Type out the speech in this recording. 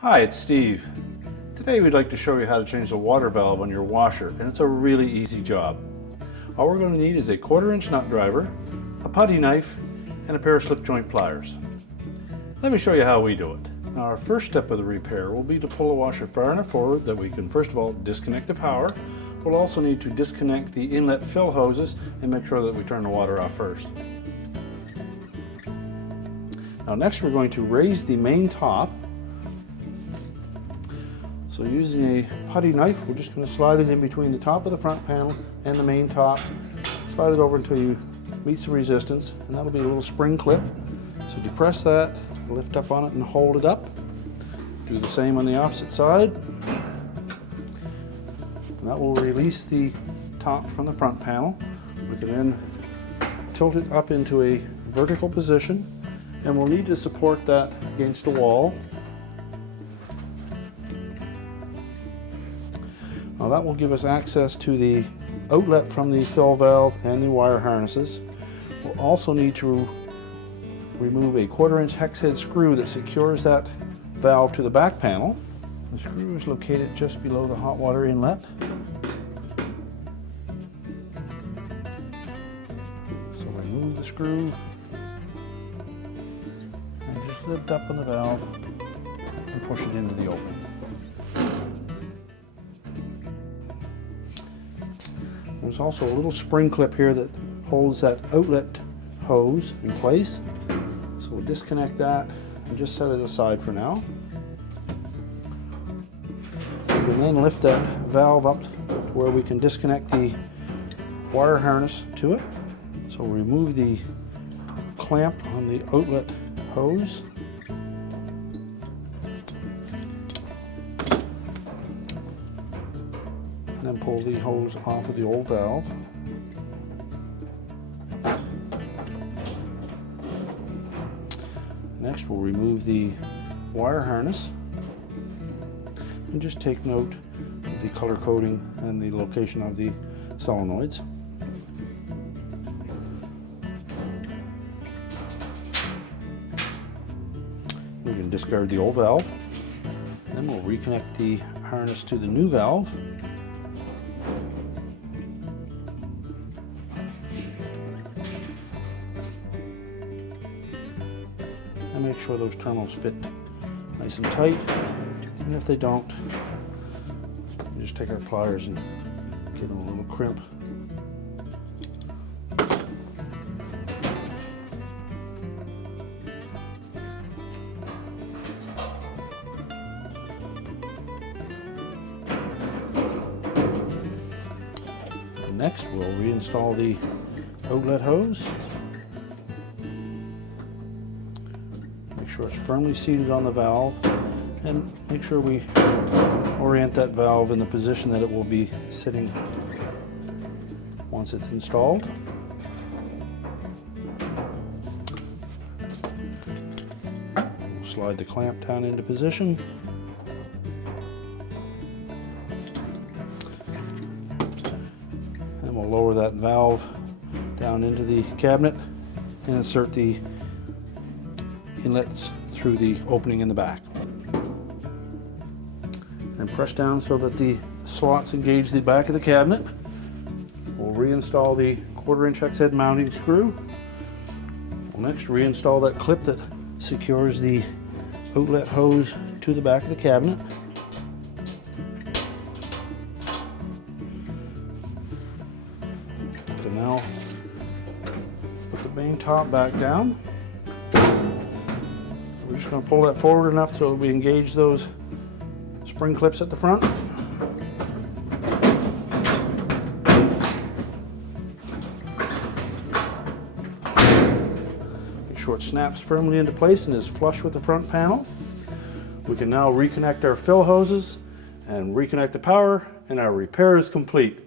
Hi, it's Steve. Today we'd like to show you how to change the water valve on your washer, and it's a really easy job. All we're going to need is a 1/4-inch nut driver, a putty knife, and a pair of slip joint pliers. Let me show you how we do it. Now, our first step of the repair will be to pull the washer far enough forward that we can first of all disconnect the power. We'll also need to disconnect the inlet fill hoses and make sure that we turn the water off first. Now next we're going to raise the main top. So using a putty knife, we're just going to slide it in between the top of the front panel and the main top. Slide it over until you meet some resistance, and that'll be a little spring clip. So depress that, lift up on it and hold it up. Do the same on the opposite side. And that will release the top from the front panel. We can then tilt it up into a vertical position, and we'll need to support that against the wall. Now that will give us access to the outlet from the fill valve and the wire harnesses. We'll also need to remove a 1/4-inch hex head screw that secures that valve to the back panel. The screw is located just below the hot water inlet. So remove the screw and just lift up on the valve and push it into the opening. There's also a little spring clip here that holds that outlet hose in place. So we'll disconnect that and just set it aside for now. We can then lift that valve up to where we can disconnect the wire harness to it. So we'll remove the clamp on the outlet hose. And then pull the hose off of the old valve. Next we'll remove the wire harness and just take note of the color coding and the location of the solenoids. We can discard the old valve. Then we'll reconnect the harness to the new valve. And make sure those terminals fit nice and tight, and if they don't, we just take our pliers and give them a little crimp. And next we'll reinstall the outlet hose. Make sure it's firmly seated on the valve, and make sure we orient that valve in the position that it will be sitting once it's installed. We'll slide the clamp down into position. And we'll lower that valve down into the cabinet and insert the inlets through the opening in the back. And press down so that the slots engage the back of the cabinet. We'll reinstall the 1/4-inch hex head mounting screw. We'll next reinstall that clip that secures the outlet hose to the back of the cabinet. We can now put the main top back down. We're just going to pull that forward enough so that we engage those spring clips at the front. Make sure it snaps firmly into place and is flush with the front panel. We can now reconnect our fill hoses and reconnect the power, and our repair is complete.